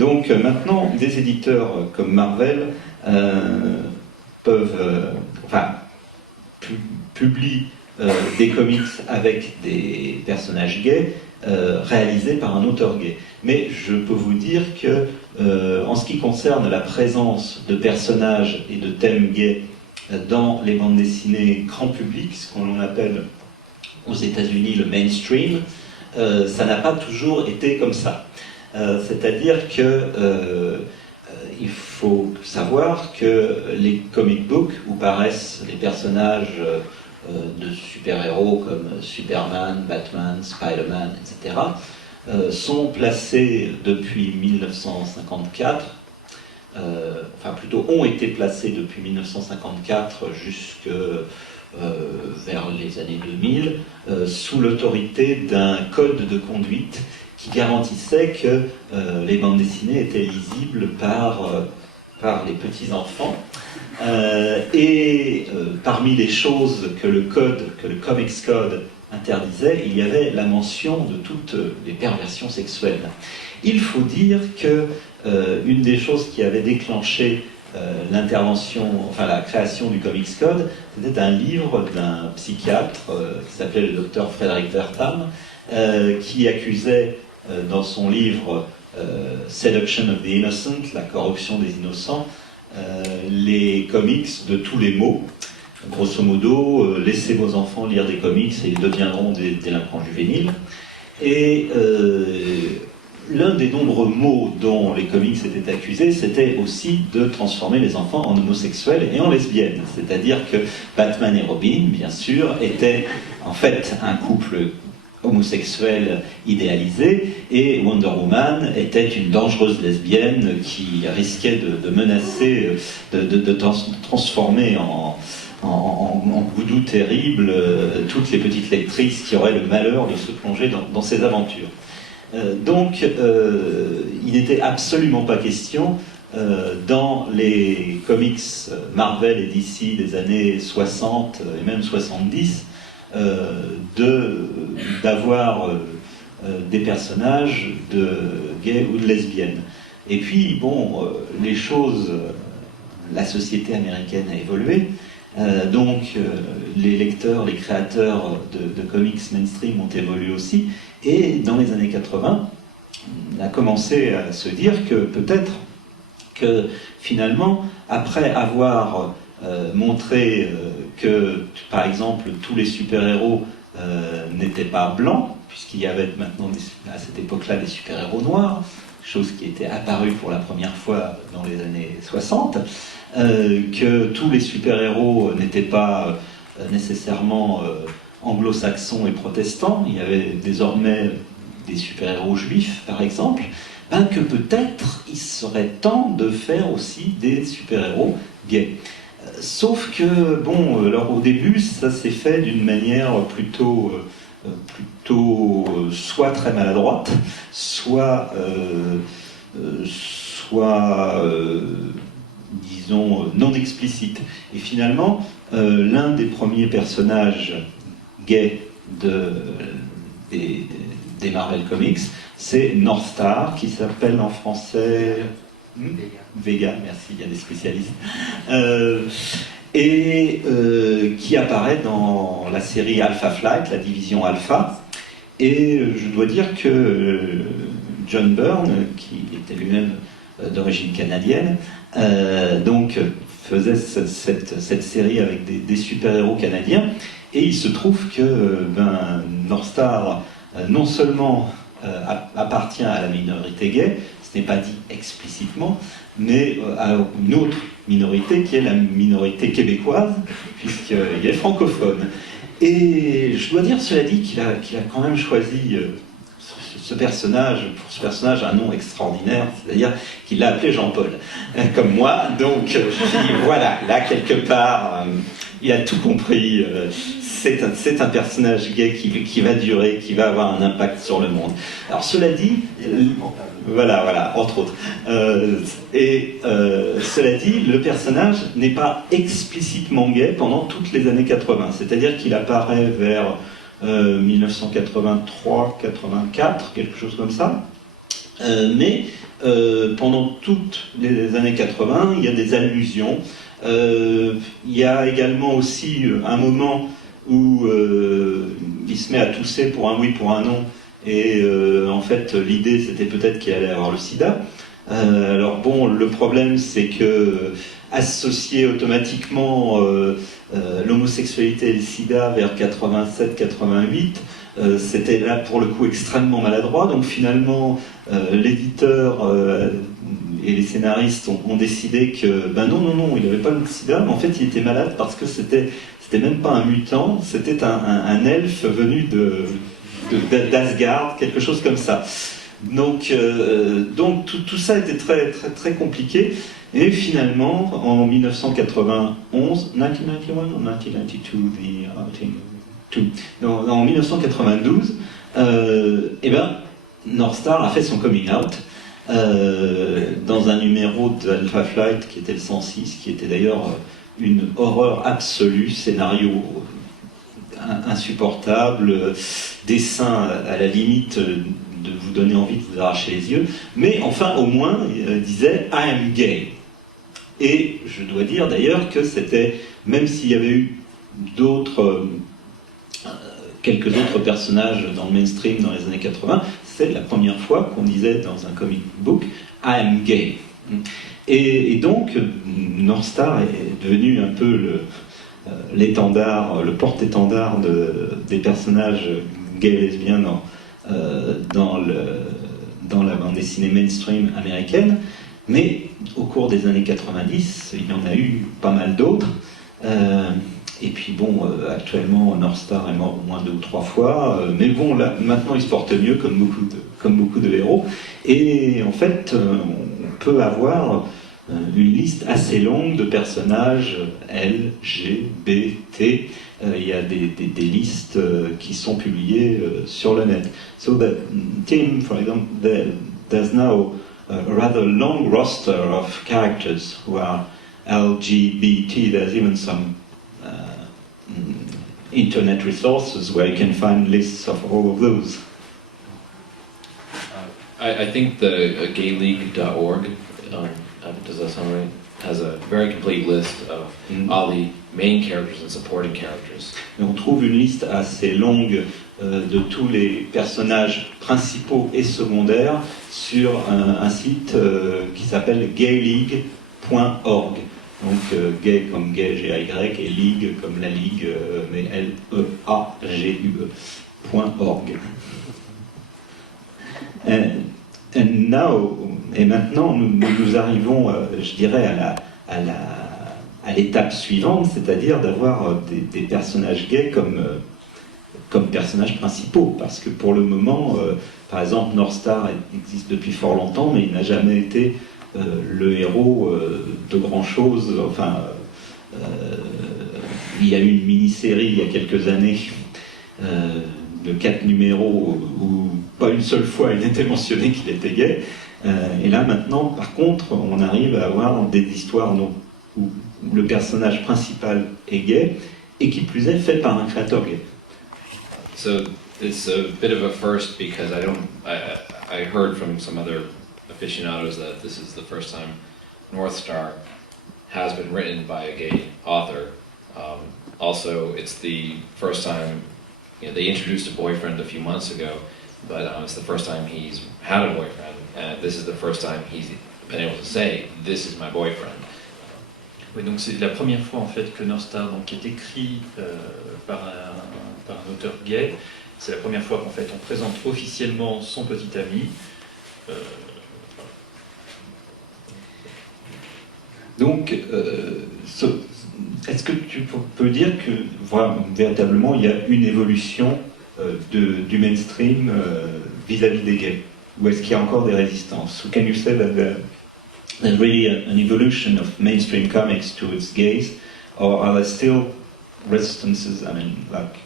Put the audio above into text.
Donc maintenant, des éditeurs comme Marvel publient des comics avec des personnages gays réalisés par un auteur gay. Mais je peux vous dire que, en ce qui concerne la présence de personnages et de thèmes gays dans les bandes dessinées grand public, ce qu'on appelle aux États-Unis le mainstream, ça n'a pas toujours été comme ça. C'est-à-dire que il faut savoir que les comic books où paraissent les personnages de super-héros comme Superman, Batman, Spider-Man, etc., sont placés depuis 1954, enfin plutôt ont été placés depuis 1954 jusque vers les années 2000, sous l'autorité d'un code de conduite qui garantissait que les bandes dessinées étaient lisibles par les petits-enfants. Parmi les choses que le Comics Code interdisait, il y avait la mention de toutes les perversions sexuelles. Il faut dire que une des choses qui avait déclenché la création du Comics Code, c'était un livre d'un psychiatre qui s'appelait le docteur Frederick Wertham, qui accusait dans son livre Seduction of the Innocent, la corruption des innocents, les comics de tous les maux. Grosso modo, laissez vos enfants lire des comics et ils deviendront des délinquants juvéniles. Et l'un des nombreux maux dont les comics étaient accusés, c'était aussi de transformer les enfants en homosexuels et en lesbiennes. C'est-à-dire que Batman et Robin, bien sûr, étaient en fait un couple homosexuel idéalisé, et Wonder Woman était une dangereuse lesbienne qui risquait de menacer, de transformer en goudou terrible toutes les petites lectrices qui auraient le malheur de se plonger dans ces aventures. Donc, il n'était absolument pas question dans les comics Marvel et DC des années 60 et même 70 d'avoir des personnages de gays ou de lesbiennes. Et puis, bon, les choses, la société américaine a évolué, donc les lecteurs, les créateurs de comics mainstream ont évolué aussi, et dans les années 80, on a commencé à se dire que peut-être que finalement, après avoir montré que, par exemple, tous les super-héros n'étaient pas blancs, puisqu'il y avait maintenant à cette époque-là des super-héros noirs, chose qui était apparue pour la première fois dans les années 60, que tous les super-héros n'étaient pas nécessairement anglo-saxons et protestants, il y avait désormais des super-héros juifs, par exemple, que peut-être il serait temps de faire aussi des super-héros gays. Sauf que, bon, alors au début, ça s'est fait d'une manière plutôt soit très maladroite, soit disons, non explicite. Et finalement, l'un des premiers personnages gays des Marvel Comics, c'est North Star, qui s'appelle en français... Vega, merci, il y a des spécialistes. Qui apparaît dans la série Alpha Flight, la division Alpha. Et je dois dire que John Byrne, qui était lui-même d'origine canadienne, donc faisait cette série avec des super-héros canadiens. Et il se trouve que North Star, non seulement appartient à la minorité gay, ce n'est pas dit explicitement, mais à une autre minorité qui est la minorité québécoise, puisqu'il est francophone. Et je dois dire, cela dit, qu'il a quand même choisi pour ce personnage un nom extraordinaire, c'est-à-dire qu'il l'a appelé Jean-Paul, comme moi. Donc je dis, voilà, là quelque part, il a tout compris. C'est un personnage gay qui va durer, qui va avoir un impact sur le monde. Alors cela dit, voilà, entre autres. Cela dit, le personnage n'est pas explicitement gay pendant toutes les années 80. C'est-à-dire qu'il apparaît vers 1983, 84, quelque chose comme ça. Mais pendant toutes les années 80, il y a des allusions. Il y a également aussi un moment où il se met à tousser pour un oui, pour un non, et en fait l'idée c'était peut-être qu'il allait avoir le sida. Alors bon, le problème c'est que associer automatiquement l'homosexualité et le sida vers 87-88, c'était là pour le coup extrêmement maladroit, donc finalement l'éditeur et les scénaristes ont décidé que ben non, il n'avait pas le sida, mais en fait il était malade parce que c'était même pas un mutant, c'était un elfe venu d'Asgard, quelque chose comme ça. Donc tout ça était très, très, très compliqué. Et finalement, en 1991, 1991 ou 1992, en 1992, Northstar a fait son coming out dans un numéro d'Alpha Flight qui était le 106, qui était d'ailleurs une horreur absolue, scénario insupportable, dessin à la limite de vous donner envie de vous arracher les yeux, mais enfin au moins il disait « I am gay ». Et je dois dire d'ailleurs que c'était, même s'il y avait eu quelques autres personnages dans le mainstream dans les années 80, c'est la première fois qu'on disait dans un comic book « I am gay ». Et donc, Northstar est devenu un peu l'étendard, le porte-étendard des personnages gays et lesbiens dans la bande dessinée mainstream américaine. Mais au cours des années 90, il y en a eu pas mal d'autres. Et puis bon, actuellement, Northstar est mort au moins 2 ou 3 fois. Mais bon, là, maintenant, il se porte mieux comme beaucoup de héros. Et en fait, on peut avoir une liste assez longue de personnages LGBT. Il y a des listes qui sont publiées sur le net. So that Tim, for example, there's now a rather long roster of characters who are LGBT. There's even some internet resources where you can find lists of all of those. I think the gayleague.org, does that sound right? Has a very complete list of all the main characters and supporting characters. Et on trouve une liste assez longue de tous les personnages principaux et secondaires sur un site qui s'appelle gayleague.org. Donc gay comme gay, G-A-Y, et ligue comme la ligue, mais L-E-A-G-U-E.org. Et maintenant, nous arrivons, je dirais, à l'étape suivante, c'est-à-dire d'avoir des personnages gays comme personnages principaux, parce que pour le moment, par exemple, Northstar existe depuis fort longtemps, mais il n'a jamais été le héros de grand-chose. Enfin, il y a eu une mini-série il y a quelques années de 4 numéros où pas une seule fois il n'était mentionné qu'il était gay. Et là maintenant, par contre, on arrive à avoir des histoires où le personnage principal est gay et qui plus est fait par un créateur gay. So it's a bit of a first because I heard from some other aficionados that this is the first time Northstar has been written by a gay author. Also, it's the first time, they introduced a boyfriend a few months ago, but it's the first time he's had a boyfriend, and this is the first time he's been able to say, this is my boyfriend. Oui, donc c'est la première fois en fait que Northstar donc, est écrit par un auteur gay. C'est la première fois qu'en fait on présente officiellement son petit ami. Donc, est-ce que tu peux dire que véritablement il y a une évolution du mainstream vis-à-vis des gays? Ou est-ce qu'il y a encore des résistances? So can you say that there's really an evolution of mainstream comics towards gays, or are there still resistances? I mean, like